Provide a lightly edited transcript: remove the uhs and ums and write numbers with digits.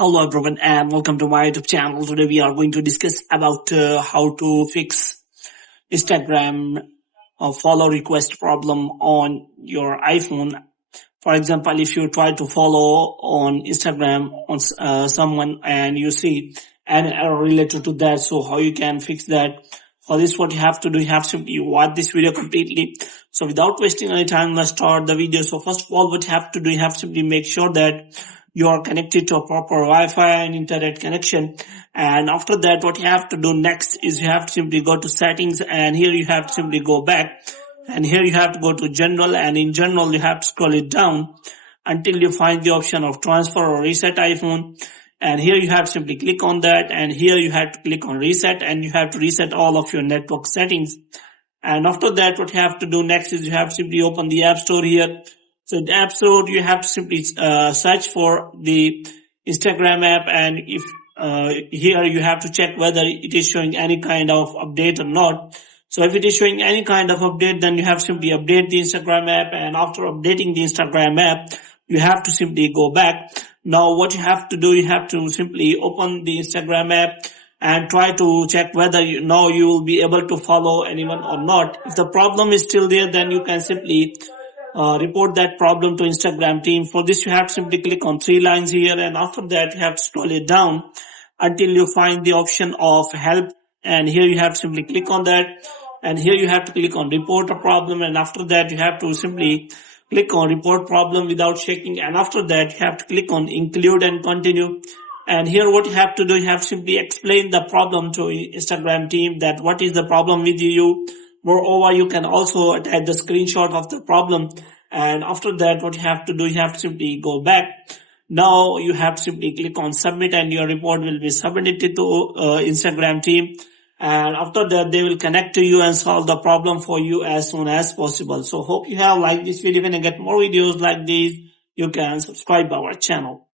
Hello everyone and welcome to my YouTube channel. Today we are going to discuss about how to fix Instagram follow request problem on your iPhone. For example, if you try to follow on Instagram on someone and you see an error related to that, so how you can fix that? For this, what you have to do, you have to simply watch this video completely. So without wasting any time, let's start the video. So first of all, what you have to do, you have to simply make sure that you are connected to a proper Wi-Fi and internet connection. And after that, what you have to do next is you have to simply go to settings, and here you have to simply go back. And here you have to go to general, and in general you have to scroll it down until you find the option of transfer or reset iPhone. And here you have to simply click on that, and here you have to click on reset, and you have to reset all of your network settings. And after that, what you have to do next is you have to simply open the App Store here. So in the App Store, you have to simply search for the Instagram app, and if here you have to check whether it is showing any kind of update or not. So if it is showing any kind of update, then you have to simply update the Instagram app, and after updating the Instagram app, you have to simply go back. Now what you have to do, you have to simply open the Instagram app and try to check whether you will be able to follow anyone or not. If the problem is still there, then you can simply report that problem to Instagram team. For this, you have to simply click on three lines here, and after that you have to scroll it down until you find the option of help, and here you have to simply click on that, and here you have to click on report a problem, and after that you have to simply click on report problem without checking, and after that you have to click on include and continue. And here what you have to do, you have to simply explain the problem to Instagram team, that what is the problem with you. Moreover, you can also attach the screenshot of the problem, and after that what you have to do, you have to simply go back. Now you have to simply click on submit, and your report will be submitted to Instagram team, and after that they will connect to you and solve the problem for you as soon as possible. So hope you have liked this video. When you get more videos like these, you can subscribe our channel.